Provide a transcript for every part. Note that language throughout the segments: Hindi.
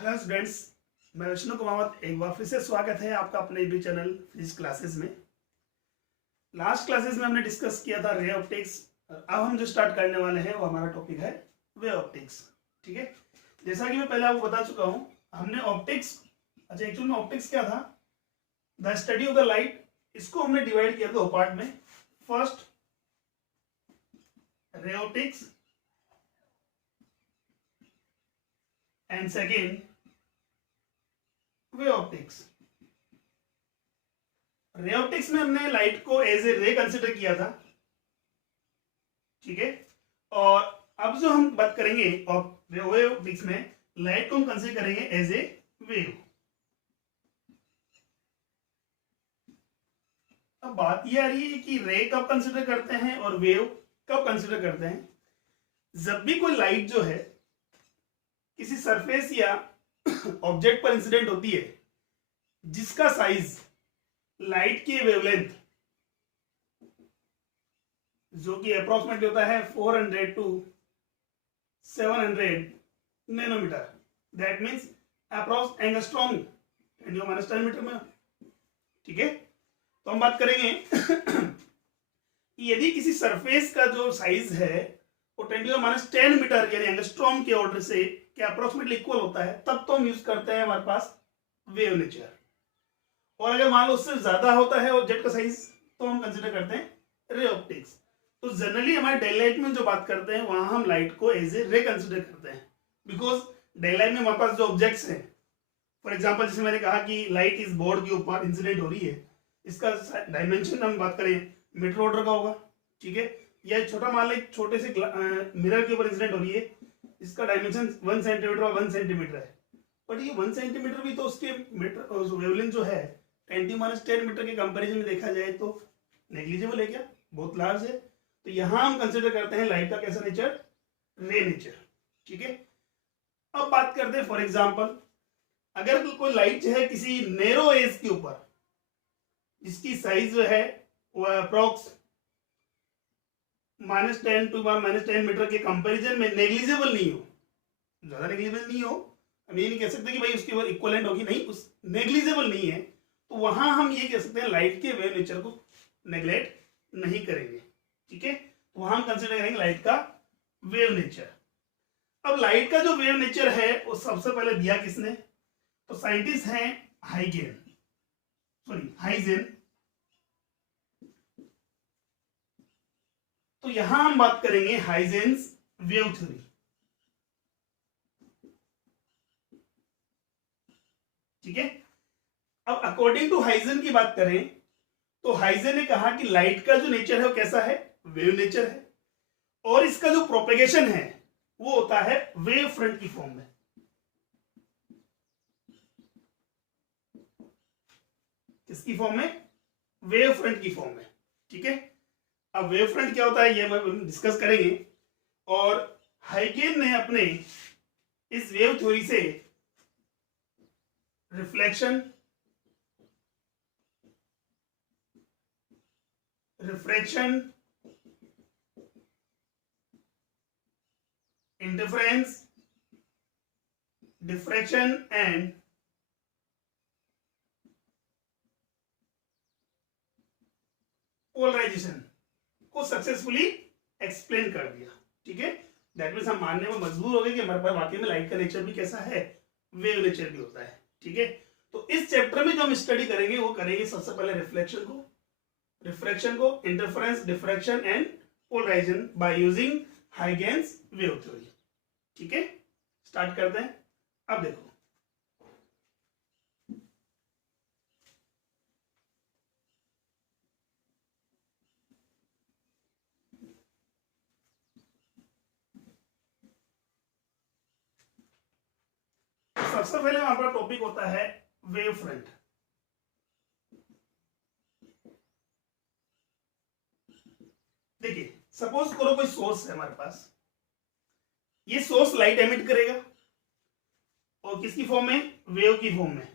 हेलो स्टूडेंट्स, मैं विष्णु कुमावत एक बार फिर से स्वागत है आपका अपने यूट्यूब चैनल फिजिक्स क्लासेस में। लास्ट क्लासेस में हमने डिस्कस किया था रे ऑप्टिक्स। अब हम जो स्टार्ट करने वाले हैं वो हमारा टॉपिक है वे ऑप्टिक्स। ठीक है, जैसा कि मैं पहले आपको बता चुका हूं, हमने ऑप्टिक्स एक्चुअल में ऑप्टिक्स क्या था, the study of the light. इसको हमने डिवाइड किया दो पार्ट में। First ray optics and second way optics. Ray optics में हमने लाइट को एज ए रे कंसिडर किया था। ठीक है, और अब जो हम बात करेंगे वे ऑप्टिक्स में लाइट को हम कंसिडर करेंगे एज ए वेव। अब बात यह आ रही है कि रे कब कंसिडर करते हैं और वेव कब कंसिडर करते हैं। जब भी कोई लाइट जो है किसी सरफेस या ऑब्जेक्ट पर इंसिडेंट होती है जिसका साइज लाइट की वेवलेंथ जो कि अप्रोक्सीमेटली होता है 400 to 700 nanometer, that means approx angstrom 10 meter में। ठीक है, तो हम बात करेंगे कि यदि किसी सरफेस का जो साइज है वो 10 मीटर यानी एंगस्ट्रॉम के ऑर्डर से क्या अप्रोक्सीमेटली इक्वल होता है, तब तो हम यूज करते हैं हमारे पास वेव नेचर। और अगर मान लो उससे ज्यादा होता है ऑब्जेक्ट का साइज तो हम कंसिडर करते हैं रे ऑप्टिक्स। तो जनरली हमारे डे लाइट में जो बात करते हैं वहां हम लाइट को एज ए रे कंसिडर करते हैं, बिकॉज डे लाइट में हमारे पास जो ऑब्जेक्ट्स हैं, फॉर एग्जांपल जैसे मैंने कहा कि लाइट इस बोर्ड के ऊपर इंसिडेंट हो रही है, इसका डायमेंशन हम बात करें मीटर ऑर्डर का होगा। ठीक है, या छोटा मान लें छोटे से मिरर के ऊपर इंसिडेंट हो रही है, इसका डायमेंशन 1 सेंटीमीटर और 1 सेंटीमीटर है। बट ये 1 सेंटीमीटर भी तो उसके मीटर वेवलेंथ जो है 10 मीटर के कंपैरिजन में देखा जाए तो नेग्लिजिबल है, क्या बहुत लार्ज है। तो यहां हम कंसिडर करते हैं लाइट का कैसा नेचर, रे नेचर। ठीक है, अब बात करते हैं फॉर एग्जांपल अगर कोई लाइट जो है किसी नैरो एज के ऊपर जिसकी साइज जो है वो अप्रोक्स -10 टू -10 मीटर के कंपैरिजन में नेग्लिजिबल नहीं हो, ज्यादा नेग्लिजिबल नहीं हो, हम ये नहीं कह सकते कि भाई उसकी इक्वलेंट होगी, नहीं, उस नेग्लिजिबल नहीं है, तो वहां हम ये कह सकते हैं लाइट के वेव नेचर को नेग्लेक्ट नहीं करेंगे। ठीक है, तो वहां हम कंसिडर करेंगे लाइट का वेव नेचर। अब लाइट का जो वेव नेचर है वो सबसे पहले दिया किसने, तो साइंटिस्ट हैं हाइजेन। तो यहां हम बात करेंगे हाइजेन्स वेव थ्योरी। ठीक है, अब अकॉर्डिंग टू हाइजेन की बात करें तो हाइजेन ने कहा कि लाइट का जो नेचर है वो कैसा है, वेव नेचर है, और इसका जो प्रोपेगेशन है वो होता है वेव फ्रंट की फॉर्म में। किसकी फॉर्म में, वेव फ्रंट की फॉर्म में। ठीक है, अब वेव फ्रंट क्या होता है ये हम डिस्कस करेंगे। और हाइगेन ने अपने इस वेव थ्योरी से reflection, refraction, interference, diffraction and polarisation को सक्सेसफुली एक्सप्लेन कर दिया। ठीक है, दैट मीन्स हम मानने में मजबूर हो गए कि हमारे पास वाकई में लाइट का नेचर भी कैसा है, वेव नेचर भी होता है। ठीक है, तो इस चैप्टर में जो हम स्टडी करेंगे वो करेंगे सबसे पहले रिफ्लेक्शन को, रिफ्रैक्शन को, interference, diffraction and polarisation by using Huygens wave theory. ठीक है, स्टार्ट करते हैं। अब देखो, सबसे पहले हमारा टॉपिक होता है वेव फ्रंट। देखिए, सपोज करो कोई सोर्स है हमारे पास, ये सोर्स लाइट एमिट करेगा और किसकी फॉर्म में, वेव की फॉर्म में,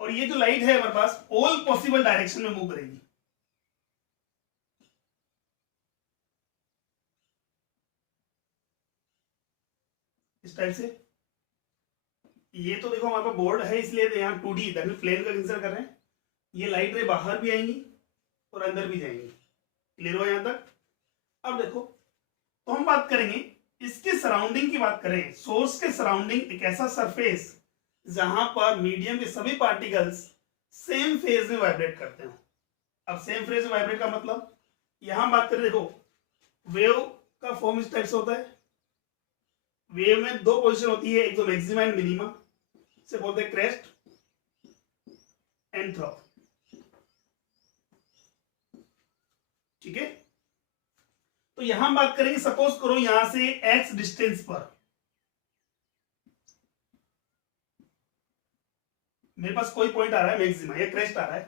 और ये जो लाइट है हमारे पास ऑल पॉसिबल डायरेक्शन में मूव करेगी। इस टाइप से ये तो देखो हमारे पास बोर्ड है, इसलिए तो यहाँ 2D प्लेन का कंसिडर कर रहे हैं। ये लाइट रे बाहर भी आएंगी और अंदर भी जाएंगी। क्लियर हो यहाँ तक? अब देखो, तो हम बात करेंगे इसके सराउंडिंग की बात करें। सोर्स के सराउंडिंग एक ऐसा सरफेस जहां पर मीडियम के सभी पार्टिकल्स सेम फेज में वाइब्रेट करते हो। अब सेम फेज में वाइब्रेट का मतलब, यहां बात करें, देखो वेव का फॉर्म इस टाइप से होता है। वेव में दो पोजीशन होती है, एक तो मैक्सिमा एंड मिनिमा, से बोलते हैं क्रेस्ट एंड थ्रॉप। ठीक है, तो यहां बात करेंगे, सपोज करो यहां से x डिस्टेंस पर मेरे पास कोई पॉइंट आ रहा है मैक्सिमा या क्रेस्ट आ रहा है,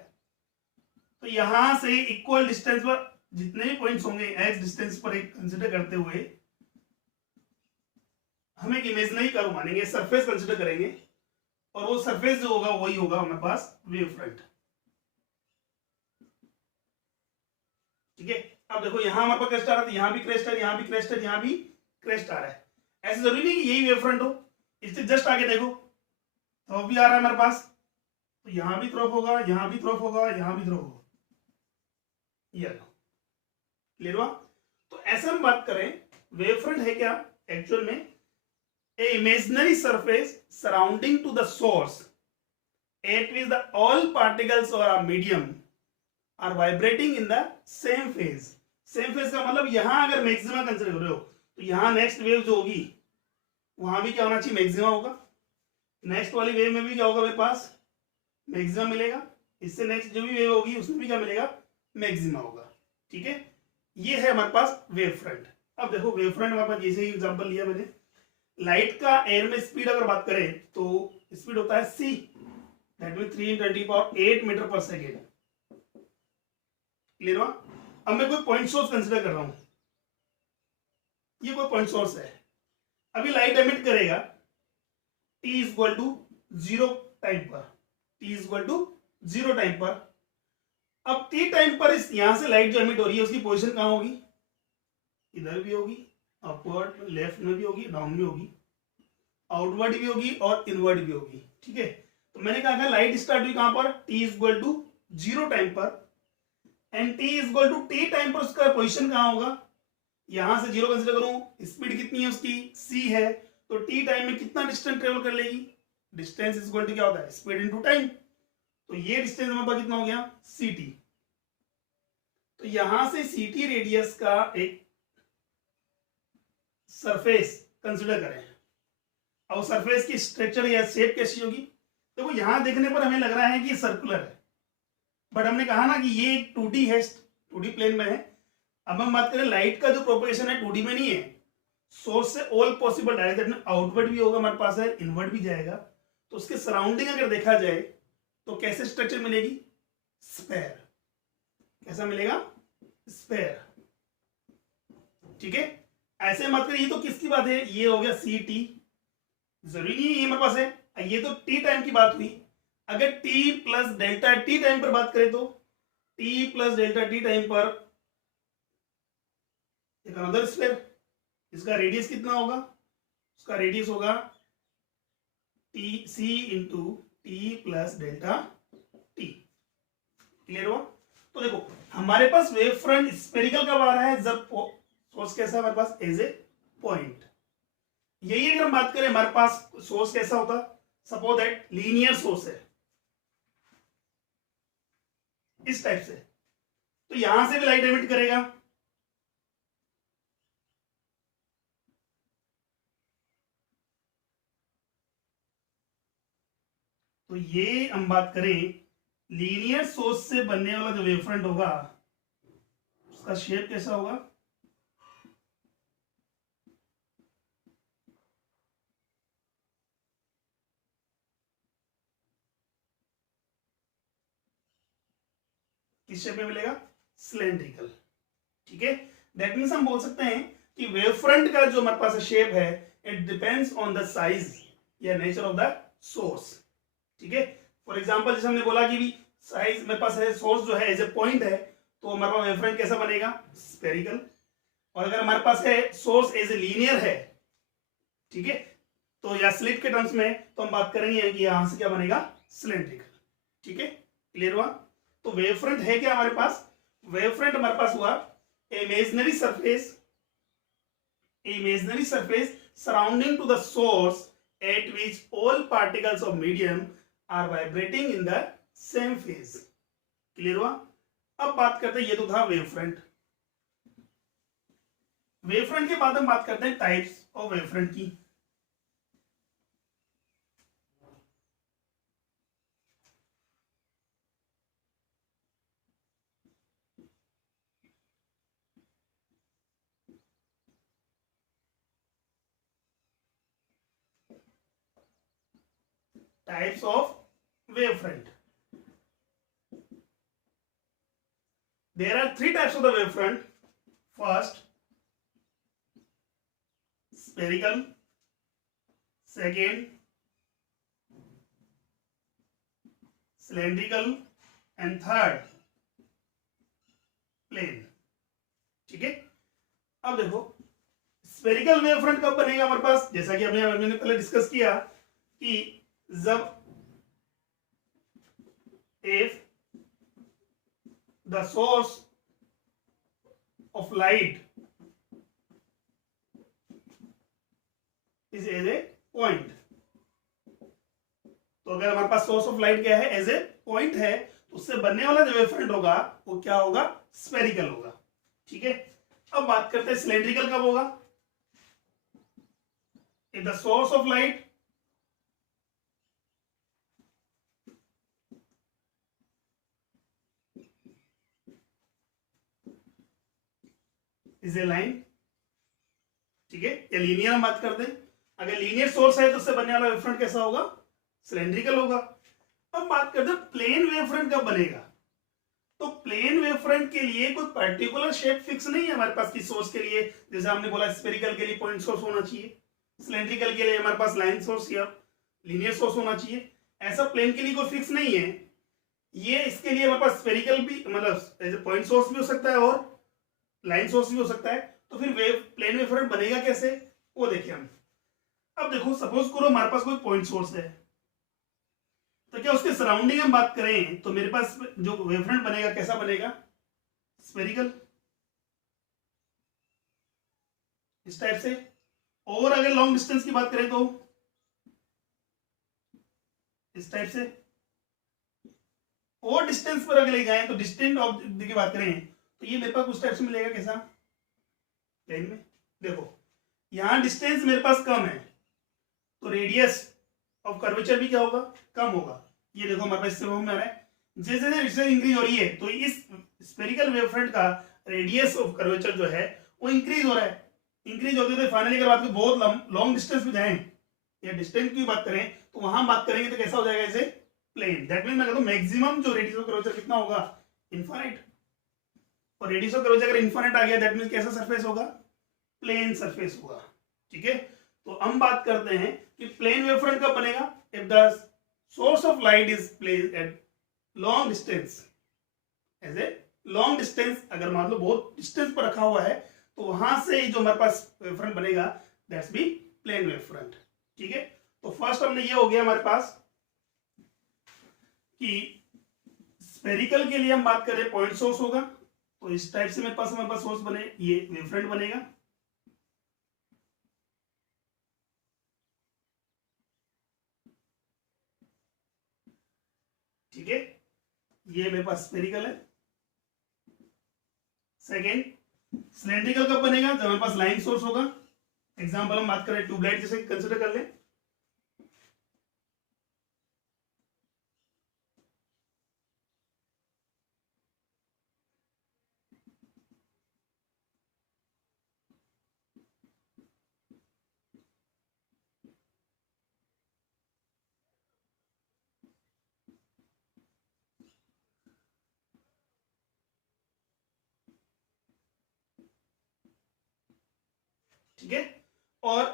तो यहां से इक्वल डिस्टेंस पर जितने भी पॉइंट्स होंगे x डिस्टेंस पर एक कंसीडर करते हुए हम एक इमेजिनरी कर्व मानेंगे, सरफेस कंसीडर करेंगे, और वो सरफेस जो होगा वही होगा हमारे पास वेव फ्रंट। ठीक है, अब देखो यहां हमारे पास क्रेस्ट आ रहा है, यहां भी क्रेस्ट है, यहां भी क्रेस्ट है, यहां भी क्रेस्ट आ रहा है। ऐसे जरूरी नहीं कि यही वेव फ्रंट हो, इससे जस्ट आगे देखो थ्रोफ भी आ रहा है हमारे पास, तो यहां भी थ्रोफ होगा, यहां भी थ्रोफ होगा, यहां भी थ्रोफ होगा। ये क्लियर हुआ? तो ऐसा हम बात करें, वेव फ्रंट है क्या एक्चुअल में? A imaginary surface surrounding to the source at which the all particles or a medium are vibrating in the same phase. Same phase का मतलब यहां अगर मैक्सिमा कंसीडर कर रहे हो तो यहां नेक्स्ट वेव जो होगी वहां भी क्या होना चाहिए? मैक्सिमा होगा। नेक्स्ट वाली वेव में भी क्या होगा? मेरे पास मैक्सिमा मिलेगा। इससे नेक्स्ट जो भी वेव होगी उसमें भी क्या मिलेगा? मैक्सिमा होगा। ठीक है, ये है हमारे पास वेव फ्रंट। अब देखो वेव फ्रंट हमारे पास जैसे ही एग्जांपल लिया मैंने, लाइट का एयर में स्पीड अगर बात करें तो स्पीड होता है c, दैट मीन 3 × 10⁸ मीटर पर सेकेंड। क्लियर हुआ? अब मैं कोई पॉइंट सोर्स कंसीडर कर रहा हूं, ये कोई पॉइंट सोर्स है, अभी लाइट एमिट करेगा t = 0 टाइम पर, t = 0 टाइम पर। अब t टाइम पर इस यहां से लाइट जो एमिट हो रही है उसकी पोजीशन कहां होगी? इधर भी होगी, अपवर्ड लेफ्ट में भी होगी, डाउन भी होगी, आउटवर्ड भी होगी और इनवर्ड भी होगी। ठीक है, तो मैंने कहा था लाइट स्टार्ट हुई कहां पर? t = 0 टाइम पर, एंड t = t टाइम पर उसका पोजीशन कहां होगा? यहां से 0 कंसीडर करूं, स्पीड कितनी है उसकी? c है, तो t टाइम में कितना डिस्टेंस ट्रेवल कर लेगी? डिस्टेंस इज क्या होता है? Speed into time. तो ये डिस्टेंस हमारे पास कितना हो गया? ct। तो यहां से ct रेडियस का एक सरफेस कंसीडर करें। अब सरफेस की स्ट्रक्चर या शेप कैसी होगी? देखो यहां देखने पर हमें लग रहा है कि ये सर्कुलर है, बट हमने कहा ना कि ये एक 2D है, 2D प्लेन में है। अब हम बात करें लाइट का जो प्रोपगेशन है 2D में नहीं है, सोर्स से ऑल पॉसिबल डायरेक्शन में आउटवर्ड भी होगा हमारे पास है, इनवर्ड भी जाएगा। तो उसके सराउंडिंग अगर देखा जाए तो कैसे स्ट्रक्चर मिलेगी? स्फेयर। कैसा मिलेगा? स्फेयर। ठीक है, ऐसे मत करिए, ये तो किसकी बात है? ये हो गया सी टी, जरूरी नहीं है ये मेरे पास है, ये तो टी टाइम की बात हुई। अगर T plus delta T time पर बात करें तो T plus delta T time पर एक अनदर स्फीयर, इसका रेडियस कितना होगा? उसका रेडियस होगा t c into t plus delta t. Clear हुआ? तो देखो हमारे पास वेव फ्रंट स्फेरिकल कब आ रहा है? जब सोर्स कैसा है हमारे पास? As a point. यही अगर हम बात करें हमारे पास सोर्स कैसा होता? सपोज दैट लीनियर सोर्स है इस टाइप से, तो यहां से भी लाइट एमिट करेगा, तो ये हम बात करें लीनियर सोर्स से बनने वाला जो वेव फ्रंट होगा उसका शेप कैसा होगा? किस शेप में मिलेगा? सिलेंड्रिकल। ठीक है, दैट मीन्स हम बोल सकते हैं कि वेव फ्रंट का जो हमारे पास शेप है it depends on the size या नेचर ऑफ द सोर्स। ठीक है, फॉर एग्जांपल जैसे हमने बोला कि भी साइज मेरे पास है, सोर्स जो है एज ए पॉइंट है, तो हमारे पास वेव फ्रंट कैसा बनेगा? स्फेरिकल। और अगर हमारे पास है सोर्स एज ए लीनियर है, ठीक है, तो या स्लिट के टर्म्स में तो हम बात करेंगे कि यहां से क्या बनेगा, सिलेंड्रिकल। ठीक है, क्लियर हुआ। तो वेव फ्रंट है क्या हमारे पास, वेव फ्रंट हमारे पास हुआ imaginary surface surrounding to the source at which all particles of medium are vibrating in the same phase। Clear हुआ। अब बात करते हैं, ये तो था वेव फ्रंट। वेव फ्रंट के बाद हम बात करते हैं टाइप्स ऑफ वेव फ्रंट की। Types of wavefront. There are three types of the wavefront. First, spherical. Second, cylindrical. And third, plane. ठीक है, अब देखो स्फेरिकल वेवफ्रंट कब बनेगा हमारे पास, जैसा कि हमने पहले डिस्कस किया कि जब if the source of light is as a point, तो अगर हमारे पास सोर्स ऑफ लाइट क्या है, एज ए पॉइंट है, तो उससे बनने वाला जो वेवफ्रंट होगा वो क्या होगा, स्फेरिकल होगा। ठीक है, अब बात करते हैं सिलेंड्रिकल कब होगा। If the source of light is a line, ठीक है, या लीनियर हम बात करते हैं, अगर लीनियर सोर्स है तो उससे बनने वाला वेवफ्रंट कैसा होगा, सिलेंड्रिकल होगा। अब बात करते हैं प्लेन वेवफ्रंट कब बनेगा। तो प्लेन वेवफ्रंट के लिए कोई पर्टिकुलर शेप फिक्स नहीं है हमारे पास की सोर्स के लिए, जैसे हमने बोला स्फेरिकल के लिए पॉइंट सोर्स होना चाहिए, सिलेंड्रिकल के लिए हमारे पास लाइन सोर्स या लीनियर सोर्स होना चाहिए, ऐसा प्लेन के लिए कोई फिक्स नहीं है। ये इसके लिए हमारे पास स्फेरिकल भी मतलब एज ए पॉइंट सोर्स भी हो सकता है और लाइन सोर्स भी हो सकता है। तो फिर प्लेन वेवफ्रंट बनेगा कैसे, वो देखिए हम। अब देखो सपोज करो हमारे पास कोई पॉइंट सोर्स है, तो क्या उसके सराउंडिंग हम बात करें तो मेरे पास जो वेवफ्रंट बनेगा कैसा बनेगा, स्फेरिकल, इस टाइप से। और अगर लॉन्ग डिस्टेंस की बात करें तो इस टाइप से। और डिस्टेंस पर अगर ले जाएं तो डिस्टेंट ऑब्जेक्ट की बात करें तो ये मेरे पास उस टाइप से मिलेगा कैसा, प्लेन में। देखो यहां डिस्टेंस मेरे पास कम है तो रेडियस ऑफ कर्वेचर भी क्या होगा, कम होगा। ये देखो हमारे पास इससे वो में आ रहा है, जैसे जैसे डिस्टेंस इंक्रीज हो रही है तो इस स्फेरिकल वेवफ्रंट का रेडियस ऑफ कर्वेचर जो है वो इंक्रीज हो रहा है। इंक्रीज होते होते फाइनली अगर बात बहुत लॉन्ग डिस्टेंस पे जाएं या डिस्टेंस की बात करें तो वहां बात करेंगे तो कैसा हो जाएगा, ऐसे प्लेन। दैट मीन मैं कहता हूं मैक्सिमम जो रेडियस ऑफ कर्वेचर कितना होगा, इनफाइनाइट। और रेडियस ऑफ कर्वेचर अगर इनफाइनाइट आ गया दैट मीन कैसा सरफेस होगा, प्लेन सरफेस होगा। ठीक है, तो हम बात करते हैं कि प्लेन वेवफ्रंट कब बनेगा, if the source of light is placed at long distance, as a long distance, अगर मान लो बहुत डिस्टेंस पर रखा हुआ है तो वहां से जो हमारे पास वेवफ्रंट बनेगा दैट्स बी प्लेन वेवफ्रंट। ठीक है, तो फर्स्ट हमने ये हो गया हमारे पास कि स्फेरिकल के लिए हम बात करें पॉइंट सोर्स होगा, तो इस टाइप से हमारे पास सोर्स बने, ये वेवफ्रंट बनेगा। ठीक है, ये मेरे पास स्फेरिकल है। सेकेंड, सिलेंड्रिकल कब बनेगा, जब हमारे पास लाइन सोर्स होगा। एग्जांपल हम बात करें ट्यूबलाइट जैसे कंसिडर कर लें। ठीक है, और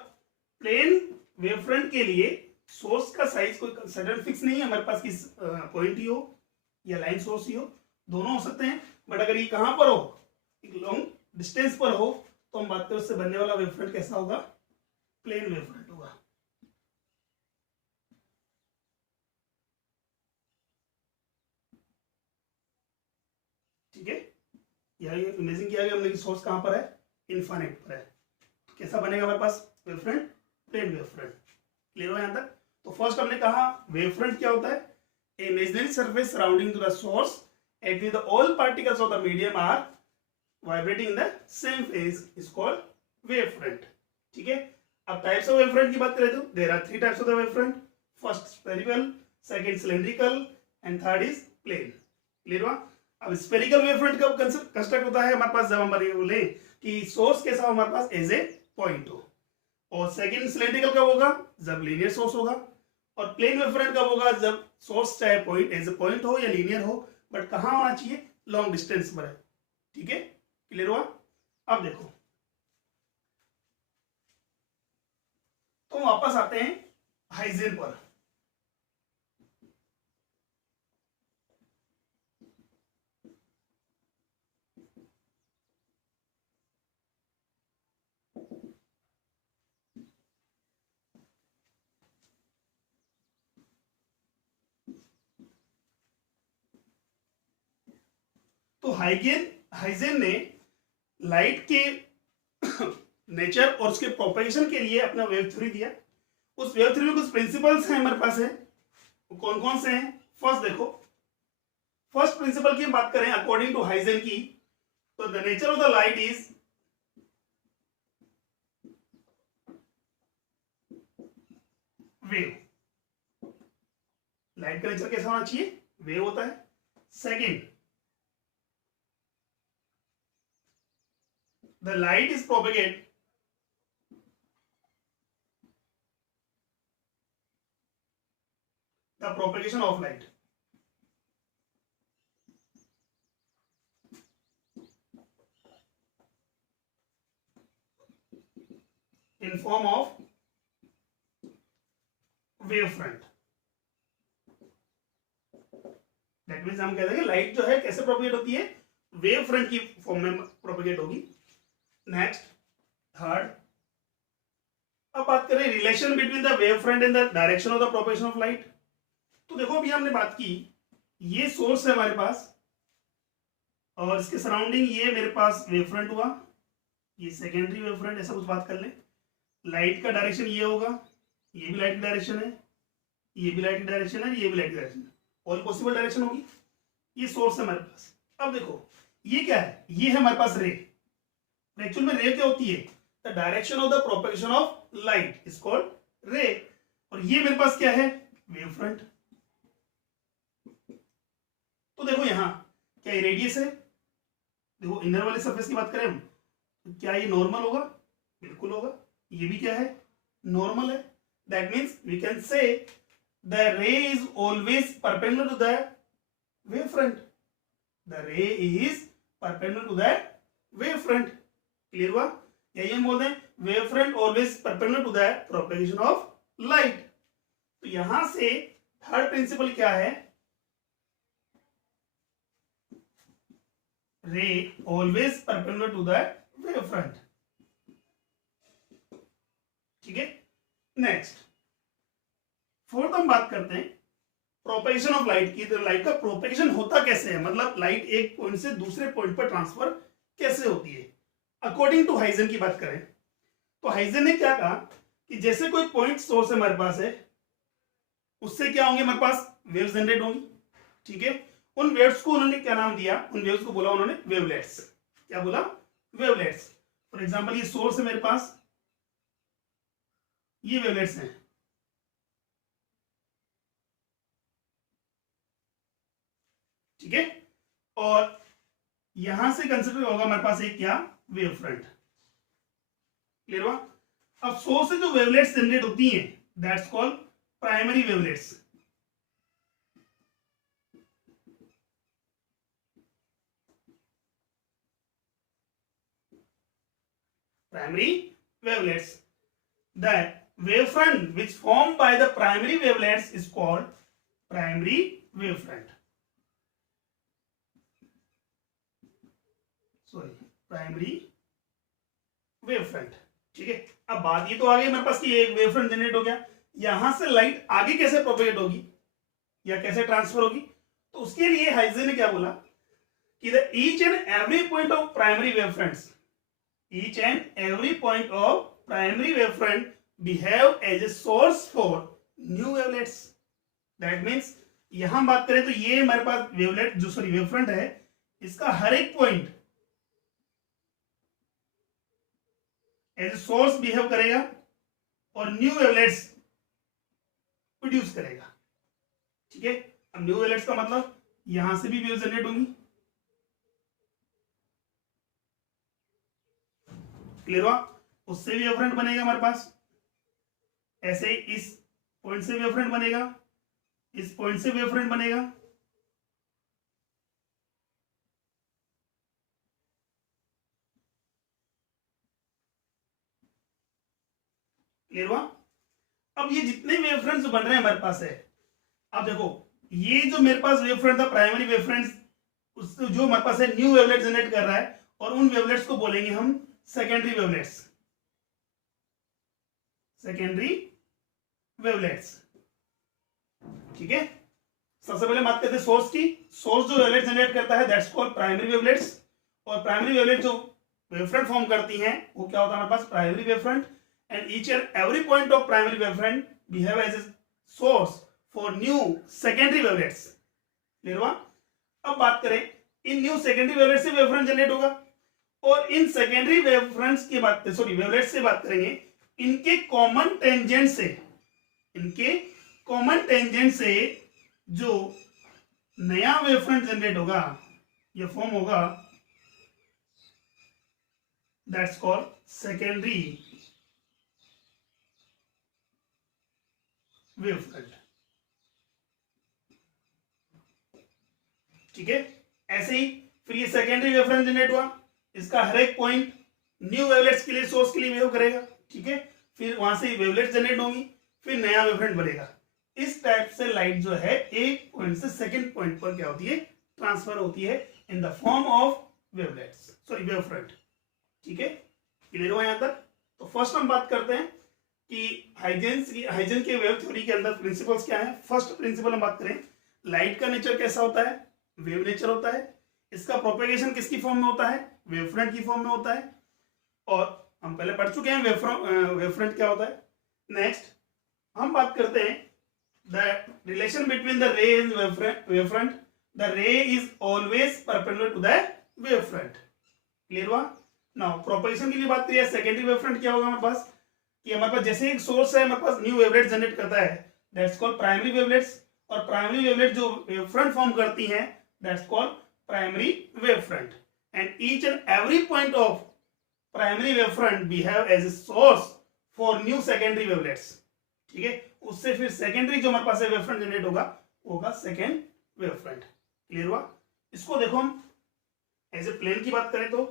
प्लेन वेवफ्रंट के लिए सोर्स का साइज कोई सडन फिक्स नहीं है हमारे पास, किस पॉइंट ही हो या लाइन सोर्स ही हो, दोनों हो सकते हैं। बट अगर ये कहां पर हो, एक लॉन्ग डिस्टेंस पर हो, तो हम बात करें उससे बनने वाला वेवफ्रंट कैसा होगा, प्लेन वेवफ्रंट होगा। ठीक है, यहाँ इमेजिन किया गया हमने कि सोर्स कहाँ पर है, इनफाइनाइट पर है। कैसा बनेगा हमारे पास wave front, plane wave front. Clear हो यहाँ तक? तो फर्स्ट हमने कहा वेव फ्रंट क्या होता है, imaginary surface surrounding to the source at which all particles of the medium are vibrating in the same phase is called wave front. ठीक है, अब टाइप्स ऑफ वेव फ्रंट की बात करें तो there are 3 types of the wave front, first spherical, second cylindrical and third is plane. Clear हुआ? अब स्फेरिकल वेव फ्रंट कब कंस्ट्रक्ट होता है हमारे पास, जब हम बोले कि सोर्स कैसा हो हमारे पास, एज ए पॉइंट हो। और सेकंड सिलेंड्रिकल कब होगा, जब लीनियर सोर्स होगा। और प्लेन वेव फ्रंट कब होगा, जब सोर्स चाहे पॉइंट एज ए पॉइंट हो या लीनियर हो, बट कहां होना चाहिए, लॉन्ग डिस्टेंस पर है। ठीक है, क्लियर हुआ? अब देखो, तो वापस आते हैं हाइजेन पर। तो हाइजेन ने लाइट के नेचर और उसके प्रोपेगेशन के लिए अपना वेव थ्योरी दिया। उस वेव थ्योरी में कुछ प्रिंसिपल्स हैं हमारे पास है, कौन कौन से हैं? फर्स्ट देखो, फर्स्ट प्रिंसिपल की बात करें अकॉर्डिंग टू हाइजेन की, तो the nature of the light is wave. Light का नेचर कैसा होना चाहिए, वेव होता है। Second, the light is propagate the propagation of light in form of wave front। That means हम कहते हैं कि लाइट जो है कैसे प्रोपेगेट होती है, वेव फ्रंट की फॉर्म में प्रोपेगेट होगी। नेक्स्ट, थर्ड, अब बात करें relation between the wave front end the direction of the propagation of light. तो देखो अभी हमने बात की, ये सोर्स है हमारे पास और इसके सराउंडिंग ये मेरे पास वेव फ्रंट हुआ, ये सेकेंडरी वेव फ्रंट, ऐसा कुछ बात कर लें। लाइट का डायरेक्शन ये होगा, ये भी लाइट की डायरेक्शन है, ये भी लाइट की डायरेक्शन है, ये भी लाइट की डायरेक्शन है, ऑल पॉसिबल डायरेक्शन होगी। ये सोर्स है हमारे पास। अब देखो ये क्या है, ये है हमारे पास रे। एक्चुअल में रे क्या होती है, the direction of the propagation of light is called रे। और ये मेरे पास क्या है, वेव फ्रंट। तो देखो यहां क्या ये रेडियस है, देखो इनर वाले सरफेस की बात करें हम, तो क्या ये नॉर्मल होगा, बिल्कुल होगा। ये भी क्या है, नॉर्मल है। That means we can say the ray is always perpendicular to the wave front, the ray is perpendicular to the wave front. Clear हुआ? यही हम बोलते हैं wave front always perpendicular to the propagation of light. तो यहां से थर्ड प्रिंसिपल क्या है, ray always perpendicular to the wave front. ठीक है, नेक्स्ट फोर्थ हम बात करते हैं प्रोपेगेशन ऑफ लाइट की। तो लाइट का प्रोपेगेशन होता कैसे है, मतलब लाइट एक पॉइंट से दूसरे पॉइंट पर ट्रांसफर कैसे होती है। अकॉर्डिंग टू हाइजेन की बात करें तो हाइजेन ने क्या कहा कि जैसे कोई पॉइंट सोर्स हमारे पास है, उससे क्या होंगे हमारे पास, वेव्स जनरेट होंगी। ठीक है, उन वेव्स को उन्होंने क्या नाम दिया, उन वेव्स को बोला उन्होंने वेवलेट्स। क्या बोला, वेवलेट्स। फॉर एग्जांपल ये सोर्स है मेरे पास, ये वेवलेट्स हैं। ठीक है, और यहां से कंसिडर होगा हमारे पास एक क्या, वेव फ्रंट। क्लियर हुआ? अब सोर्स से जो वेवलेट्स जनरेट होती हैं that's called primary wavelets. Primary wavelets, the wavefront which formed by the primary wavelets is called primary wavefront। Sorry, primary wavefront. ठीक है, अब बात ये तो आ गई मेरे पास कि एक वेवफ्रंट जनरेट हो गया, यहां से लाइट आगे कैसे प्रोपेगेट होगी या कैसे ट्रांसफर होगी। तो उसके लिए हाइजेन ने क्या बोला कि the each and every point of primary wave fronts, each and every point of primary wavefront behave as a source for new wavelets. That means यहां बात करें तो ये हमारे पास वेवलेट जो सॉरी वेवफ्रंट है, इसका हर एक point as a source behave करेगा और न्यू वेवलेट्स प्रोड्यूस करेगा. ठीक है, अब न्यू वेवलेट्स का मतलब यहां से भी वेव जनरेट होंगी. क्लियर हुआ? उससे भी वेवफ्रंट बनेगा हमारे पास. ऐसे ही इस पॉइंट से वेवफ्रंट बनेगा, इस पॉइंट से वेवफ्रंट बनेगा. क्लियर हुआ? अब ये जितने वेवफ्रंट्स बन रहे हैं हमारे पास है, अब देखो ये जो मेरे पास वेवफ्रंट था प्राइमरी वेवफ्रंट्स, उस जो हमारे पास है न्यू वेवलेट जनरेट कर रहा है, और उन वेवलेट्स को बोलेंगे हम सेकेंडरी वेवलेट्स. Secondary wavelets. ठीक है, सबसे पहले बात करते हैं सोर्स की. सोर्स जो वेवलेट जनरेट करता है दैट्स कॉल्ड प्राइमरी वेवलेट्स, और प्राइमरी वेवलेट जो वेवफ्रंट फॉर्म करती हैं वो क्या होता है हमारे पास primary wavefront. And each and every point of primary wavefront behave as a source for new secondary wavelets. Clear हुआ? अब बात करें इन न्यू सेकेंडरी वेवलेट से वेवफ्रंट जनरेट होगा, और इन सेकेंडरी वेवफ्रंट्स की बात सॉरी वेवलेट से बात करेंगे इनके कॉमन टेंजेंट से, इनके कॉमन टेंजेंट से जो नया वेवफ्रंट जनरेट होगा या फॉर्म होगा दैट्स कॉल्ड सेकेंडरी वेवफ्रंट. ठीक है, ऐसे ही फिर ये सेकेंडरी वेवफ्रंट जनरेट हुआ, इसका हर एक पॉइंट न्यू वेवलेट्स के लिए सोर्स के लिए वेव करेगा. ठीक है, फिर वहां से वेवलेट्स जनरेट होंगी, फिर नया वेवफ्रंट बनेगा. इस टाइप से लाइट जो है एक पॉइंट से सेकंड पॉइंट पर क्या होती है ट्रांसफर होती है in the form of wavelets sorry wavefront. ठीक है, क्लियर हुआ यहां तक? तो फर्स्ट हम बात करते हैं कि हाइजेंस के वेव थ्योरी के अंदर प्रिंसिपल्स क्या है. फर्स्ट प्रिंसिपल हम बात करें, लाइट का नेचर कैसा होता है, वेव नेचर होता है. इसका प्रोपेगेशन किसकी फॉर्म में होता है, वेवफ्रंट की फॉर्म में होता है, और हम पहले पढ़ चुके हैं वेवफ्रंट क्या होता है. नेक्स्ट हम बात करते हैं the relation between the ray and wavefront. The ray is always perpendicular to the wavefront. Clear हुआ? नाउ प्रोपेगेशन के लिए बात करिए, सेकेंडरी वेवफ्रंट क्या होगा हमारे पास, कि हमारे पास जैसे एक सोर्स है हमारे पास न्यू वेवलेट जनरेट करता है दैट्स कॉल्ड प्राइमरी वेवलेट्स, और प्राइमरी वेवलेट जो वेवफ्रंट फॉर्म करती हैं that's called primary wavefront. And each and every point of primary wavefront behave as a source for new secondary wavelets. ठीक है, उससे फिर सेकेंडरी जो हमारे पास वेवफ्रंट जनरेट होगा सेकेंड वेवफ्रंट. क्लियर हुआ? इसको देखो हम एज ए प्लेन की बात करें तो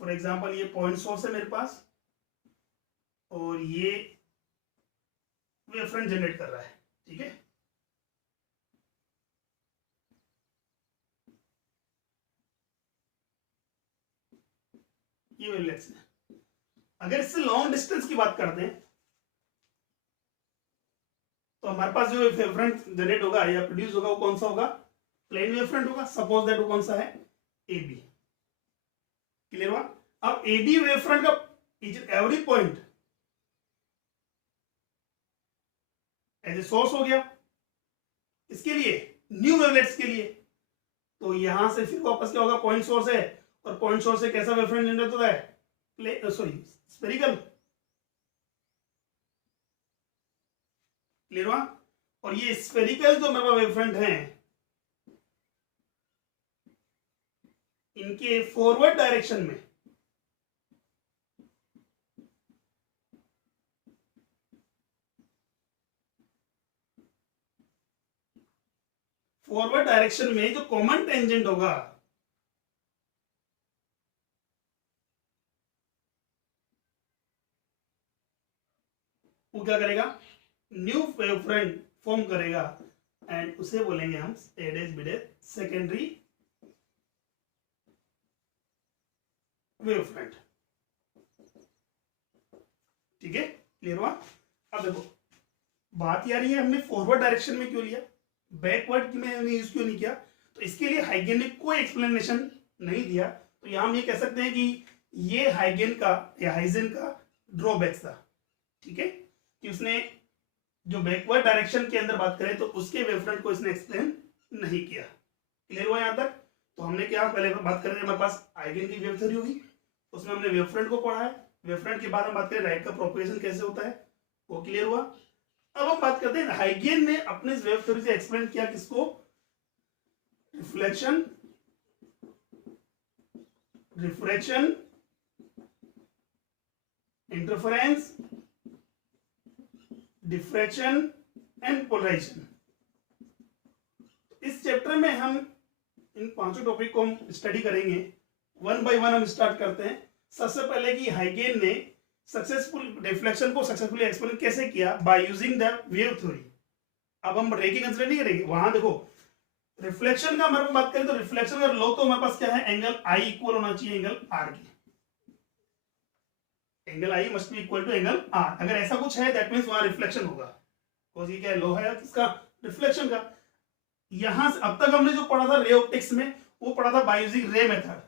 फॉर एग्जाम्पल ये पॉइंट सोर्स है मेरे पास, और ये वेवफ्रंट जनरेट कर रहा है. ठीक है, ये वेवलेट्स है. अगर इससे लॉन्ग डिस्टेंस की बात करते हैं तो हमारे पास जो वेवफ्रंट जनरेट होगा या प्रोड्यूस होगा वो कौन सा होगा, प्लेन वेवफ्रंट होगा. सपोज दैट वो कौन सा है, ए बी. क्लियर हुआ? अब ए बी वेवफ्रंट का every point as a source हो गया इसके लिए न्यू वेवलेट्स के लिए. तो यहां से फिर वापस क्या होगा, पॉइंट सोर्स है, और पॉइंट सोर्स से कैसा वेवफ्रंट जनरेट होता है, सॉरी स्फेरिकल. क्लियर हुआ? और ये स्फेरिकल जो मेरे वेवफ्रंट हैं इनके फॉरवर्ड डायरेक्शन में जो कॉमन टेंजेंट होगा वो क्या करेगा, न्यू वेवफ्रंट फॉर्म करेगा, एंड उसे बोलेंगे हम एडेज बिडेज सेकेंडरी वेव फ्रंट। ठीक है, क्लियर हुआ। अब देखो बात यार ये हमने फॉरवर्ड डायरेक्शन में क्यों लिया, बैकवर्ड में हमने यूज क्यों नहीं किया, तो इसके लिए हाइगेन ने कोई एक्सप्लेनेशन नहीं दिया। तो यहां हम ये कह सकते हैं कि ये हाइगेन का या हाइजेन का ड्रॉबैक था। ठीक है, कि उसने जो बैकवर्ड डायरेक्शन के अंदर बात करें तो उसके वेवफ्रंट को इसने एक्सप्लेन नहीं किया। क्लियर हुआ यहां तक। तो हमने क्या पहले बात करें, हमारे पास हाइगेन की वेव थ्योरी होगी, उसमें हमने वेवफ्रंट को पढ़ा है। वेवफ्रंट के बाद हम बात करें लाइट का प्रोपगेशन कैसे होता है, वो क्लियर हुआ। अब हम बात करते हैं हाइगेन ने अपने वेव थ्योरी से एक्सप्लेन किया किसको, reflection, refraction, interference, diffraction and polarisation. इस चैप्टर में हम इन पांचों टॉपिक को हम स्टडी करेंगे, वन बाय वन हम स्टार्ट करते हैं। सबसे पहले कि हाइगेन ने सक्सेसफुल डिफ्लेक्शन को सक्सेसफुली एक्सप्लेन कैसे किया, by using the wave theory. अब हम रे की कंसीडर नहीं करेंगे, वहां देखो रिफ्लेक्शन का हमारे बात करें तो रिफ्लेक्शन अगर लो तो हमारे पास क्या है, एंगल आई इक्वल होना चाहिए एंगल आर के। Angle i must be equal to angle r. अगर ऐसा कुछ है दैट मींस वहां रिफ्लेक्शन होगा। तो ये क्या है, लो है किसका, रिफ्लेक्शन का। यहां से अब तक हमने जो पढ़ा था रे ऑप्टिक्स में, वो पढ़ा था बाय यूजिंग रे मेथड,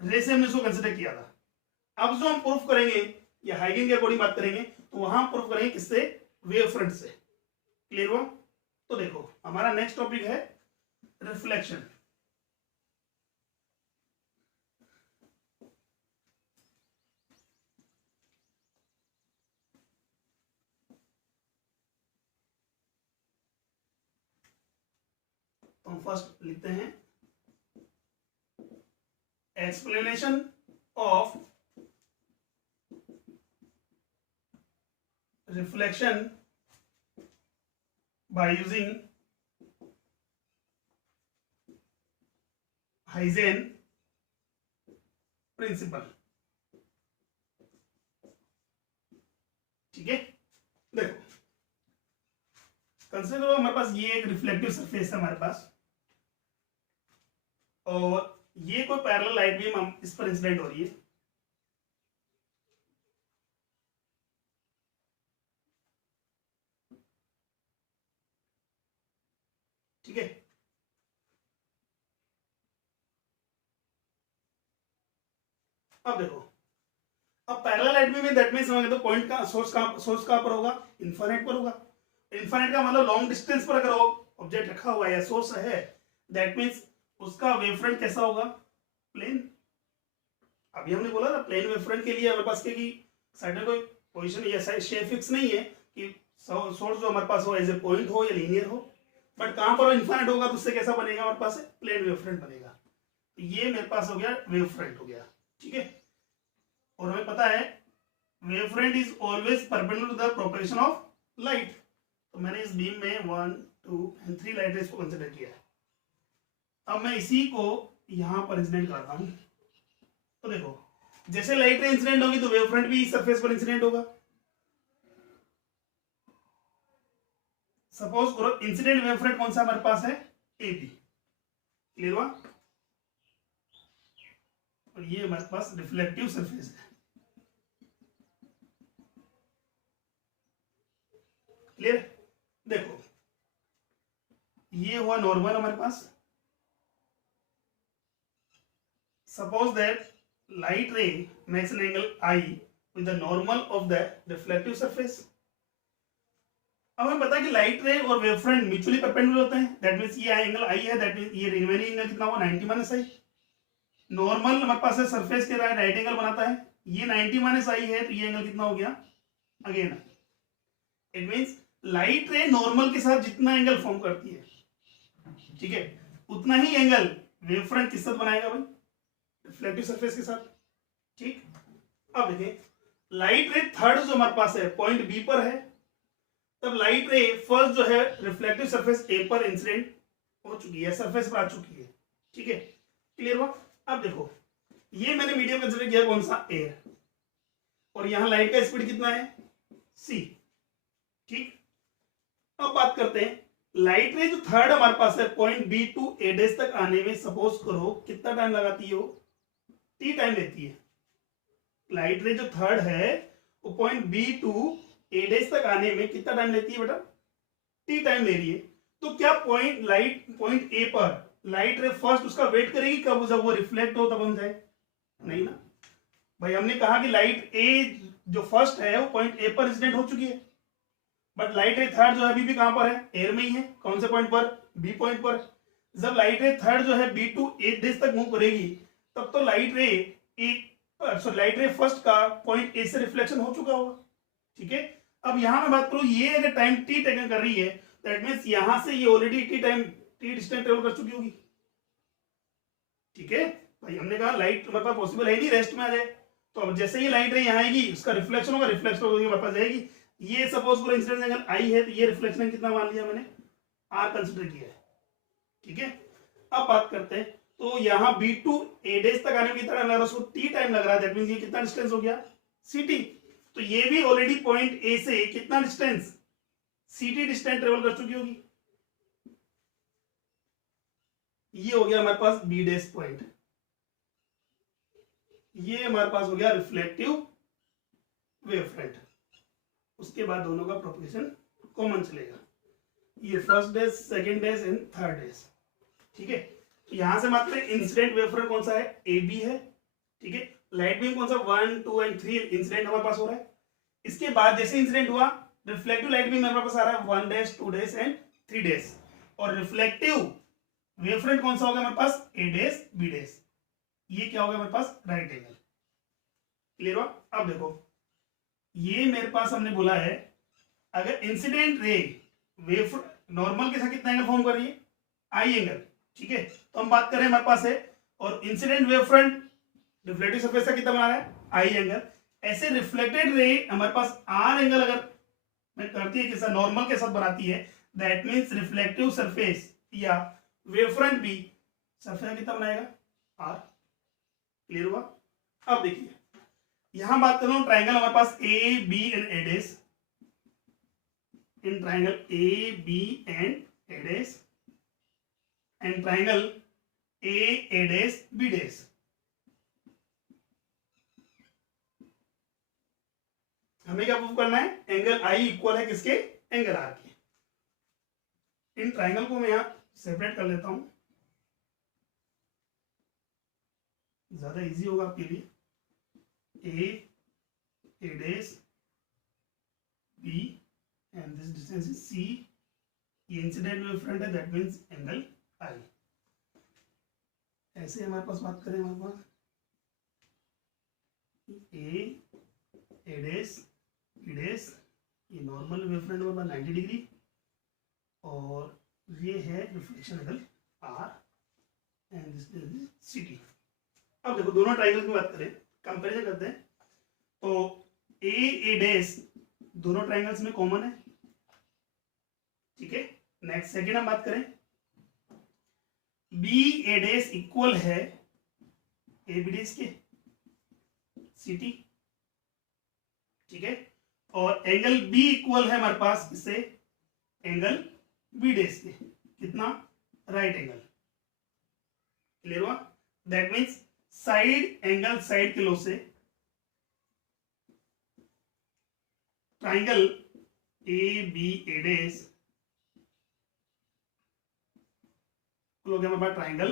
रे से हमने इसको कंसीडर किया था। अब जो हम प्रूफ करेंगे या हाइगेन के अकॉर्डिंग बात करेंगे तो वहां प्रूफ करेंगे किससे, वेव फ्रंट से। क्लियर हुआ। तो देखो हमारा नेक्स्ट टॉपिक है रिफ्लेक्शन। तो हम फर्स्ट लिखते हैं explanation of reflection by using Huygens principle. ठीक है, देखो कंसीडर करो हमारे पास ये एक रिफ्लेक्टिव सरफेस है हमारे पास, और ये कोई पैरेलल लाइट बीम हम इस पर इंसिडेंट हो रही है। ठीक है, अब देखो अब पैरेलल लाइट बीम में दैट मींस तो पॉइंट का सोर्स कहां पर होगा, इन्फिनिट पर होगा। इन्फिनिट का मतलब लॉन्ग डिस्टेंस पर अगर ऑब्जेक्ट रखा हुआ है या सोर्स है, दैट मींस उसका वेवफ्रंट कैसा होगा, प्लेन। अभी हमने बोला ना प्लेन वेवफ्रंट के लिए हमारे पास की साइड में कोई पोजीशन या शेप फिक्स नहीं है कि सोर्स जो हमारे पास हो एज ए पॉइंट हो या लीनियर हो, बट कहां पर इन्फिनिट होगा तो उससे कैसा बनेगा, हमारे पास प्लेन वेवफ्रंट बनेगा। तो ये मेरे पास हो गया वेवफ्रंट हो गया। ठीक है, और हमें पता है wavefront is always perpendicular to the propagation of light. तो मैंने इस बीम में 1 2 एंड 3 लाइट रेज को कंसीडर किया है। अब मैं इसी को यहां पर इंसिडेंट करता हूं। तो देखो जैसे लाइट रे इंसिडेंट होगी तो वेवफ्रंट भी सरफेस पर इंसिडेंट होगा। सपोज करो इंसिडेंट वेवफ्रंट कौन सा हमारे पास है, ए बी। क्लियर हुआ। और ये हमारे पास रिफ्लेक्टिव सरफेस है। क्लियर, देखो ये हुआ नॉर्मल हमारे पास। Suppose that light ray makes an angle I with the normal of the reflective surface. अब हमें पता है कि लाइट रे और वेवफ्रंट म्यूचुअली परपेंडिकुलर होते हैं, दैट मींस ये एंगल आई है, दैट मींस ये रिमेनिंग एंगल कितना हुआ 90 माइनस आई। नॉर्मल हमारे पास है सरफेस के राइट एंगल बनाता है, ये 90 माइनस आई है, तो ये एंगल कितना हो गया, अगेन इट मींस लाइट रे नॉर्मल के साथ जितना एंगल फॉर्म करती है, ठीक है, उतना ही एंगल वेवफ्रंट किस साथ बनाएगा भाई, रिफ्लेक्टिव सरफेस के साथ। ठीक, अब देखिए लाइट रे थर्ड जो हमारे पास है पॉइंट बी पर है, तब लाइट रे फर्स्ट जो है रिफ्लेक्टिव सरफेस ए पर इंसिडेंट हो चुकी है, सरफेस पर आ चुकी है। ठीक है, क्लियर हुआ। अब देखो ये मैंने मीडियम कंसीडर किया कौन सा, एयर, और यहां लाइट का स्पीड कितना है, सी। ठीक, अब बात करते हैं लाइट रे जो थर्ड हमारे पास है पॉइंट बी टू ए डेस तक आने में सपोज करो कितना टाइम लगाती है वो, टी टाइम लेती है। लाइट रे जो थर्ड है वो point B to A dash तक आने में कितना टाइम लेती है बेटा, टी टाइम ले रही है। तो क्या पॉइंट ए पर लाइट रे फर्स्ट उसका वेट करेगी कब, जब वो रिफ्लेक्ट हो तब हम जाए, नहीं ना भाई। हमने कहा कि लाइट ए जो फर्स्ट है वो पॉइंट ए पर इंसिडेंट हो चुकी है, बट लाइट रे थर्ड जो है अभी भी कहां पर है, एयर में ही है। कौन से पॉइंट पर, बी पॉइंट पर। जब लाइट रे थर्ड जो है बी टू ए डैश तक मूव करेगी तब तो लाइट रे फर्स्ट का पॉइंट ए से रिफ्लेक्शन हो चुका होगा, ठीक है। अब यहां मैं बात करूं, ये अगर टाइम टी टेकन कर रही है दैट मींस यहां से ये ऑलरेडी टी डिस्टेंस ट्रेवल कर चुकी होगी, ठीक है भाई। हमने कहा लाइट हमारे पास पॉसिबल है नहीं रेस्ट में आ जाए, तो अब जैसे ही लाइट रे यहाँ आएगी उसका रिफ्लेक्शन होगा, रिफ्लेक्शन होकर हमारे पास जाएगी। ये सपोज पूरा इंसिडेंस एंगल आई है तो ये रिफ्लेक्शन कितना मान लिया मैंने, आर कंसिडर किया है, ठीक है। अब बात करते हैं, तो यहाँ बी टू ए डैश तक आने में कितना टाइम लग रहा है, उसको टी टाइम लग रहा है, दैट मींस ये कितना डिस्टेंस हो गया, सी टी। तो ये भी ऑलरेडी पॉइंट ए से कितना distance, c t distance travel कर चुकी होगी। ये हो गया हमारे पास बी डैश पॉइंट, ये हमारे पास हो गया रिफ्लेक्टिव वेव फ्रंट। उसके बाद दोनों का प्रोपगेशन कॉमन चलेगा, ये first dash, second dash and third dash, ठीक है। तो यहां से मात्र इंसिडेंट वेव फ्रंट कौन सा है, ए बी है, ठीक है। लाइट बीम कौन सा 1 2 एंड 3 इंसिडेंट हमारे पास हो रहा है। इसके बाद जैसे इंसिडेंट हुआ रिफ्लेक्टिव लाइट बीम हमारे पास आ रहा है 1 डैश 2 डैश एंड 3 डैश, और रिफ्लेक्टिव वेव फ्रंट कौन सा होगा हमारे पास, ए डैश बी डैश। ये क्या होगा हमारे पास, राइट एंगल। क्लियर हुआ। अब देखो ये मेरे पास हमने बोला है अगर इंसिडेंट रे वेव नॉर्मल के साथ कितना एंगल फॉर्म कर रही है, आई एंगल, ठीक है। तो हम बात करें हमारे पास है, और incident wave front reflective surface का कितना बना रहा है, आई एंगल। ऐसे रिफ्लेक्टेड रे हमारे पास आर एंगल अगर मैं करती है किसा नॉर्मल के साथ बनाती है, दैट मींस रिफ्लेक्टिव सरफेस या वेव फ्रंट भी सरफेस कितना बनाएगा, आर। क्लियर हुआ। अब देखिए यहां बात कर रहा हूं ट्राइंगल हमारे पास A B and A dash, in triangle A B and A dash and triangle A dash B dash. हमें क्या प्रूव करना है, एंगल आई इक्वल है किसके, एंगल आर के। इन ट्राइंगल को मैं यहां सेपरेट कर लेता हूं, ज्यादा इजी होगा आपके लिए। A dash B and this distance is C, ये इंसिडेंट वेव फ्रंट है दैट मींस एंगल आई। ऐसे हमारे पास बात करें, हमारे पास ए डैश बी डैश, ये नॉर्मल वेव फ्रंट में 90 डिग्री, और ये है reflection angle R and this is C T. अब देखो दोनों ट्राइंगल की बात करें, कंपैरिजन करते हैं, तो ए डैश दोनों ट्राइंगल्स में कॉमन है, ठीक है। नेक्स्ट सेकंड हम बात करें, बी ए डैश इक्वल है ए बी डैश के, सी टी, ठीक है। और एंगल बी इक्वल है हमारे पास किससे, एंगल बी डैश के, कितना, राइट एंगल। क्लियर हुआ। That means side angle side के लॉ से triangle A B A dash हो गया हमारे पास triangle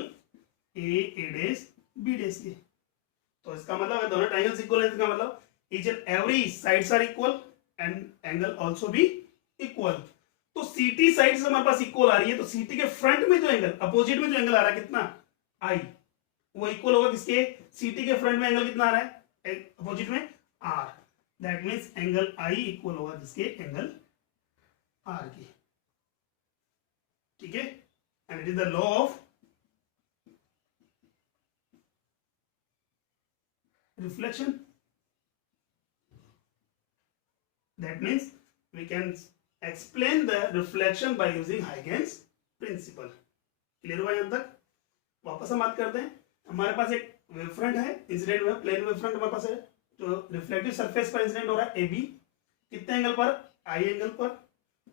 A dash B dash के। तो इसका मतलब दोनों ट्राइंगल्स इक्वल है, इसका मतलब each and every sides are equal and angle also भी इक्वल। तो सीटी साइड से हमारे पास इक्वल आ रही है, तो सीटी के फ्रंट में जो एंगल, अपोजिट में जो एंगल आ रहा है कितना, आई, वो इक्वल होगा किसके, सीटी के फ्रंट में एंगल कितना आ रहा है, अपोजिट में R. That means angle I equal होगा किसके, एंगल आर के, ठीक है। And it is the law of reflection. That means we can explain the reflection by using Huygens principle. Clear हुआ यहां तक। वापस हम बात करते हैं, हमारे पास एक वेव फ्रंट है, incident wave, plane wave front हमारे पास है, जो रिफ्लेक्टिव सरफेस पर इंसिडेंट हो रहा है ए बी, कितने एंगल पर, आई एंगल पर,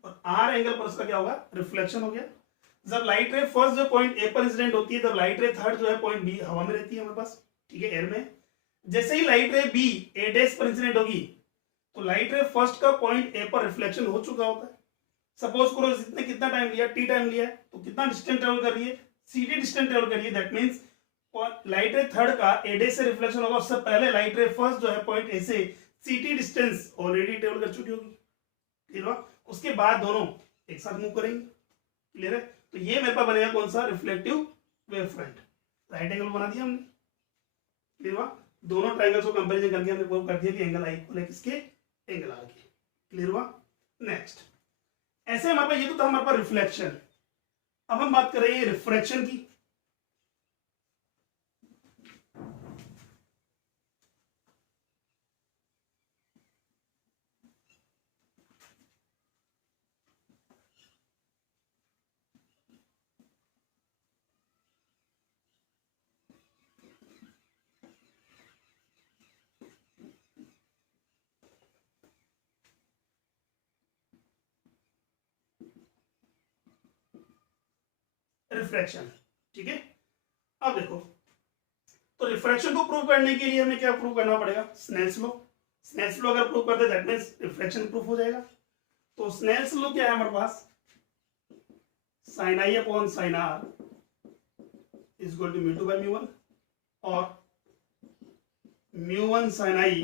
और आर एंगल पर उसका क्या होगा, रिफ्लेक्शन हो गया। जब लाइट रे फर्स्ट जो पॉइंट ए पर इंसिडेंट होती है, तब लाइट रे थर्ड जो है पॉइंट बी हवा में रहती है हमारे पास, ठीक है, एयर में। जैसे ही लाइट रे बी ए डैश पर इंसिडेंट होगी तो लाइट रे फर्स्ट का पॉइंट ए पर रिफ्लेक्शन हो चुका होता है। सपोज करो इसने कितना टाइम लिया, टी टाइम लिया है, तो कितना डिस्टेंस ट्रेवल कर रही है, सी टी डिस्टेंस ट्रेवल कर रही है। दैट मींस लाइट रे थर्ड का ए डैश से रिफ्लेक्शन होगा, उससे पहले लाइट रे फर्स्ट जो है पॉइंट ए से c t distance already travel कर चुकी होगी। क्लियर हुआ? उसके बाद दोनों एक साथ मूव करेंगे। क्लियर है? तो ये मेरे पास बनेगा कौन सा, reflective wave front. Right angle बना दिया हमने। क्लियर हुआ? दोनों ट्रायंगल्स को कंपैरिजन करके हमने प्रूव कर दिया कि एंगल आई इक्वल है किसके, एंगल आर के। क्लियर हुआ? नेक्स्ट, ऐसे हमारे पास ये तो था हमारे पास रिफ्लेक्शन। अब हम बात करेंगे रिफ्रैक्शन की। रिफ्रैक्शन, ठीक है। अब देखो, तो रिफ्रैक्शन को प्रूव करने के लिए हमें क्या प्रूव करना पड़ेगा, स्नेल्स लॉ। स्नेल्स लॉ अगर प्रूव करते दैट मींस रिफ्रैक्शन प्रूफ हो जाएगा। तो स्नेल्स लॉ क्या है हमारे पास, sine I upon sine R is equal to mu two by mu one, और mu one sine I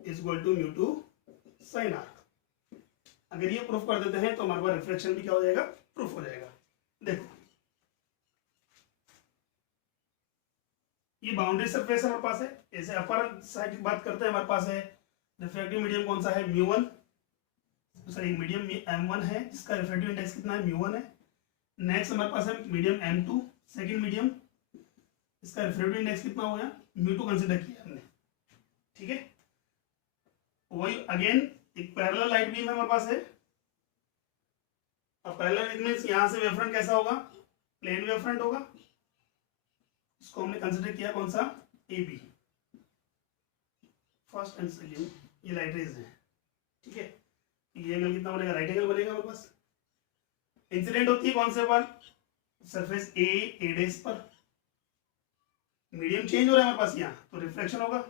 is equal to mu two sine R. अगर ये प्रूफ कर देते हैं तो हमारे पास रिफ्रैक्शन भी क्या हो जाएगा, प्रूफ हो जाएगा। देखो, ये बाउंड्री सरफेस हमारे पास है। ऐसे अपर साइड की बात करते हैं, हमारे पास है रिफ्रैक्टिव मीडियम कौन सा है, mu one, sorry medium M1 है जिसका रिफ्रैक्टिव इंडेक्स कितना है, म्यू वन है। नेक्स्ट हमारे पास है मीडियम M2, सेकंड मीडियम, इसका रिफ्रैक्टिव इंडेक्स कितना हो गया, म्यू टू कंसिडर किया हमने। ठीक है, वही अगेन एक पैरेलल लाइट बीम हमारे पास है। अब पैरेलल मींस यहां से वेवफ्रंट कैसा होगा, प्लेन वेवफ्रंट होगा। इसको हमने कंसिडर किया कौन सा, AB, फर्स्ट एंड सेकंड, ये लाइट रेज है। ठीक है, ये एंगल कितना बनेगा, राइट एंगल बनेगा हमारे पास। इंसिडेंट होती है कौन से पर, सरफेस ए डैश पर। मीडियम चेंज हो रहा है हमारे पास यहाँ, तो रिफ्लेक्शन होगा।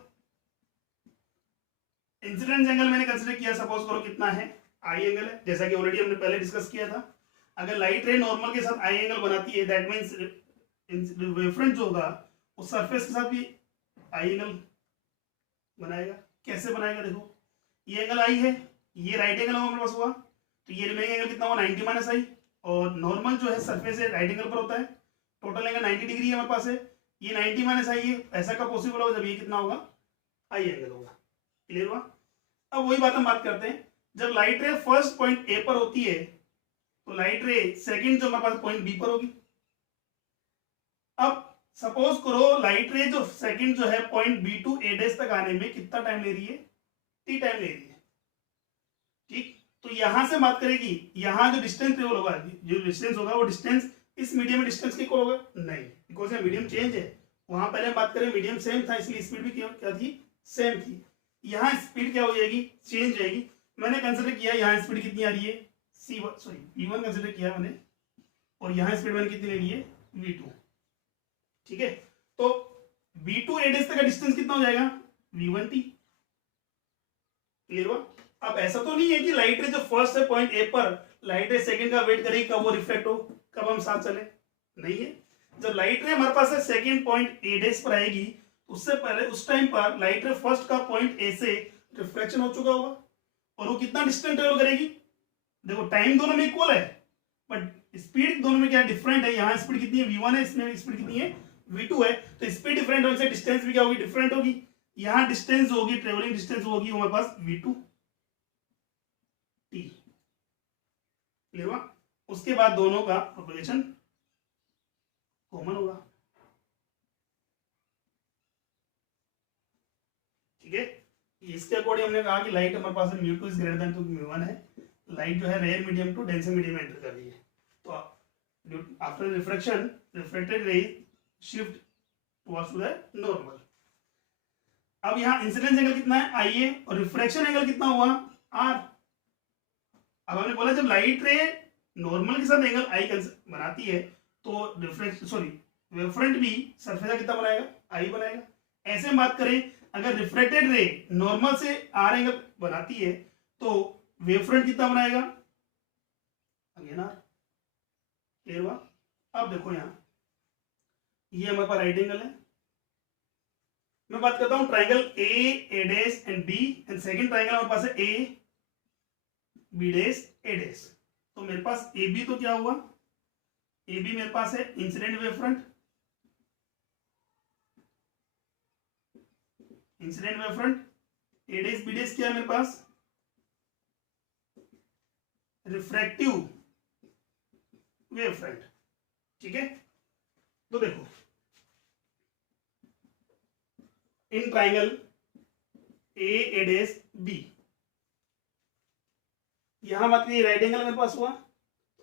इंसिडेंस एंगल मैंने कंसिडर किया, सपोज करो कितना है, आई एंगल है, जैसा कि ऑलरेडी हमने पहले डिस्कस किया था। अगर लाइट रे नॉर्मल के साथ आई एंगल बनाती है दैट मींस वेवफ्रंट जो होगा उस सरफेस के साथ भी आई एंगल बनाएगा। कैसे बनाएगा, देखो ये एंगल आई है, ये राइट एंगल हमारे पास हुआ, तो ये रिमेनिंग एंगल कितना हुआ, 90 माइनस आई। और नॉर्मल जो है सरफेस है राइट एंगल पर होता है, टोटल एंगल 90 डिग्री हमारे पास है। ये 90 माइनस आई है, ऐसा कब पॉसिबल होगा, जब ये कितना होगा, आई एंगल होगा। क्लियर हुआ? अब वही बात हम बात करते हैं, जब लाइट रे फर्स्ट पॉइंट ए पर होती है तो लाइट रे सेकंड जो हमारे पास पॉइंट बी पर होगी। अब सपोज करो लाइट रे जो सेकंड जो है point B to A dash तक आने में कितना टाइम ले रही है, टी टाइम ले रही है। ठीक, तो यहां से बात करेगी, यहां जो डिस्टेंस ट्रेवल होगा, जो डिस्टेंस होगा वो डिस्टेंस इस मीडियम में डिस्टेंस के इक्वल होगा नहीं, बिकॉज ये मीडियम चेंज है। वहां पहले हम बात करें मीडियम सेम था, इसलिए स्पीड भी क्या थी, सेम थी। यहाँ स्पीड क्या हो जाएगी, चेंज हो जाएगी। मैंने कंसिडर किया यहाँ स्पीड कितनी आ रही है, C1 सॉरी V1 कंसिडर किया मैंने, और यहाँ स्पीड मैंने कितनी ले ली है, V2। ठीक है, तो B2 ए डैश तक का डिस्टेंस कितना हो जाएगा, V1t। क्लियर हुआ? अब ऐसा तो नहीं है कि लाइट रे जो फर्स्ट है पॉइंट ए पर, लाइट रे सेकंड का वेट करेगी कब वो रिफ्लेक्ट हो, कब हम साथ चले, नहीं है। जब लाइट रे हमारे पास है सेकंड पॉइंट ए डैश पर आएगी, उससे पहले उस टाइम पर लाइट रे फर्स्ट का पॉइंट ए से रिफ्लेक्शन हो चुका होगा, और वो कितना डिस्टेंस ट्रेवल करेगी, देखो टाइम दोनों में इक्वल है बट स्पीड दोनों में क्या डिफरेंट है। यहाँ स्पीड कितनी है, V1 है, इसमें स्पीड कितनी है, V2 है। तो स्पीड डिफरेंट होने से डिस्टेंस भी क्या होगी, डिफरेंट होगी। यहाँ डिस्टेंस होगी, ट्रेवलिंग डिस्टेंस होगी हमारे पास V2t। क्लियर हुआ? उसके बाद दोनों का प्रोपगेशन कॉमन होगा। ठीक है, इसके अकॉर्डिंग हमने कहा कि लाइट हमारे पास है mu two is greater than to mu one है। लाइट जो है rare medium to denser medium में एंटर कर रही है, तो after refraction reflected ray shift towards to the normal. अब यहाँ इंसिडेंस एंगल कितना है, आई है, और रिफ्रैक्शन एंगल कितना हुआ, आर। अब हमने बोला जब लाइट रे नॉर्मल के साथ एंगल आई बनाती है तो रिफ्लेक्शन सॉरी वेवफ्रंट भी सरफेस का कितना बनाएगा, आई बनाएगा। ऐसे हम बात करें अगर रिफ्लेक्टेड रे नॉर्मल से आर एंगल बनाती है तो वेवफ्रंट कितना बनाएगा, अगेन आर। क्लियर हुआ। अब देखो यहां ये हमारे पास राइट एंगल है। मैं बात करता हूं triangle A dash and B and second triangle हमारे पास है A B dash A dash. तो मेरे पास ए बी तो क्या हुआ, ए बी मेरे पास है incident wave front, incident wave front. A dash B dash क्या है मेरे पास, रिफ्रैक्टिव वेव फ्रंट। ठीक है, तो देखो in triangle A dash B, यहां बात करिए राइट एंगल मेरे पास हुआ,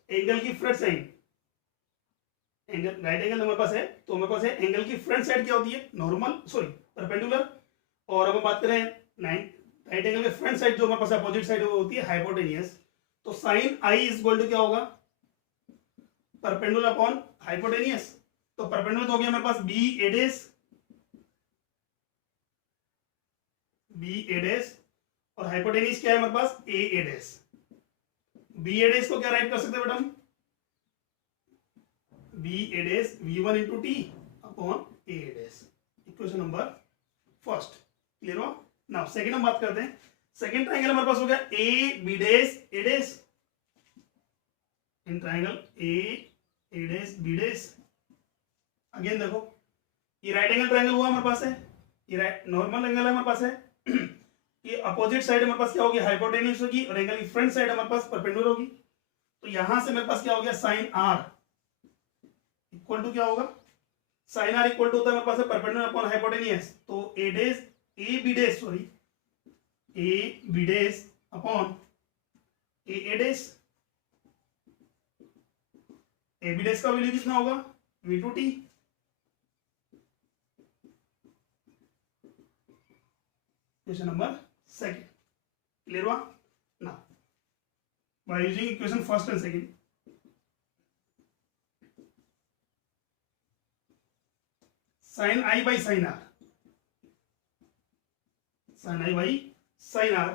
एंगल की front side, angle right angle हमारे पास है तो हमारे पास है एंगल की फ्रंट साइड क्या होती है, नॉर्मल सॉरी परपेंडिकुलर। और अब हम बात करें राइट एंगल के फ्रंट साइड जो हमारे पास अपोजिट साइड वो होती है हाइपोटेनियस। तो sine I is equal to क्या होगा, परपेंडिकुलर अपॉन हाइपोटेनियस। तो परपेंडिकुलर तो हो गया हमारे पास B A dash, B A dash, और हाइपोटेनियस क्या है हमारे पास A dash. B A dash को क्या राइट कर सकते हैं बेटा, B A dash v1 into t upon A dash, equation number first. Clear हो। नाउ सेकंड हम बात करते हैं, सेकंड ट्राइंगल हमारे पास हो गया A B dash A dash, in triangle A dash B dash. Again देखो ये राइट एंगल ट्राइंगल हुआ हमारे पास है, ये राइट नॉर्मल एंगल है हमारे पास है ये अपोजिट साइड हमारे पास क्या होगी, हाइपोटेन्यूज होगी, और एंगल की फ्रंट साइड हमारे पास परपेंडिकुलर होगी। तो यहां से मेरे पास क्या हो गया, साइन आर इक्वल टू क्या होगा, साइन आर इक्वल टू होता है हमारे पास परपेंडिकुलर अपॉन हाइपोटेनियस। तो A dash A B dash sorry A B dash upon A dash, A B dash का वैल्यू कितना होगा, v two t. Question number second. Clear हुआ। Now by using equation first and second, sine i by sine r, sine i by sine r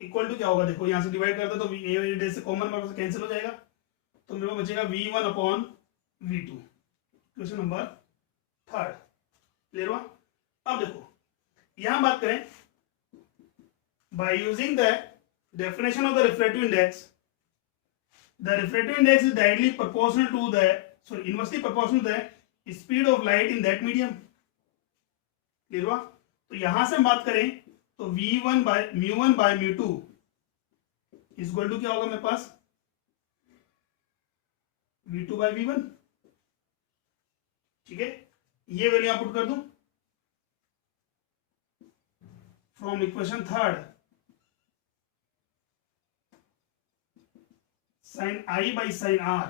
equal to क्या होगा, देखो यहां से डिवाइड करते तो ए डैश से कॉमन मेरे पास कैंसिल हो जाएगा, तो मेरे को बचेगा v1 upon v2। Question number third. Clear हुआ। अब देखो यहां बात करें by using the definition of the refractive index, the refractive index is directly proportional to the sorry inversely proportional to the speed of light in that medium. Clear हुआ। तो यहां से हम बात करें तो v1 बाय म्यू1 बाय म्यू2 इज इक्वल टू क्या होगा मेरे पास, v2 बाय v1। ठीक है, ये वैल्यू यहां पुट कर दूं from equation third, sine i by sine r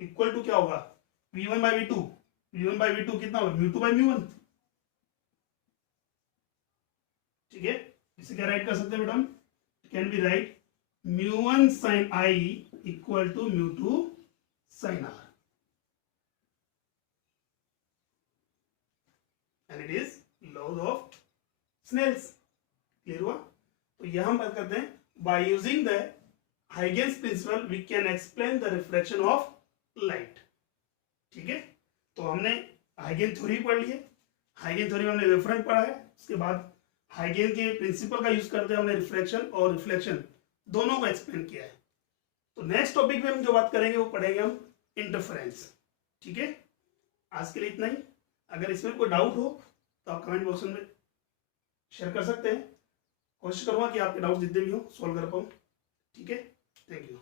equal to क्या होगा, v1 by v2, v1 by v2 कितना होगा, म्यू2 बाई म्यू1। ठीक है, इसे क्या राइट कर सकते हैं बेटा, कैन बी राइट म्यू1 साइन आई इक्वल टू म्यू2 sine r, and it is laws of Snell's. Clear हुआ। तो यहां हम बात करते हैं by using the Huygens principle we can explain the reflection of light. ठीक है, तो हमने हाइगेन थ्योरी पढ़ ली है, हाइगेन थ्योरी में हमने वेवफ्रंट पढ़ा है, उसके बाद हाइगेन के प्रिंसिपल का यूज करते हैं हमने रिफ्लेक्शन और रिफ्लेक्शन दोनों को एक्सप्लेन किया है। तो नेक्स्ट टॉपिक में हम जो बात करेंगे वो पढ़ेंगे हम इंटरफेरेंस। ठीक है, आज के लिए इतना ही। अगर इसमें कोई डाउट हो तो आप कमेंट बॉक्स में शेयर कर सकते हैं, कोशिश करूंगा कि आपके डाउट जितने भी हो सॉल्व कर पाऊँ। ठीक है, थैंक यू।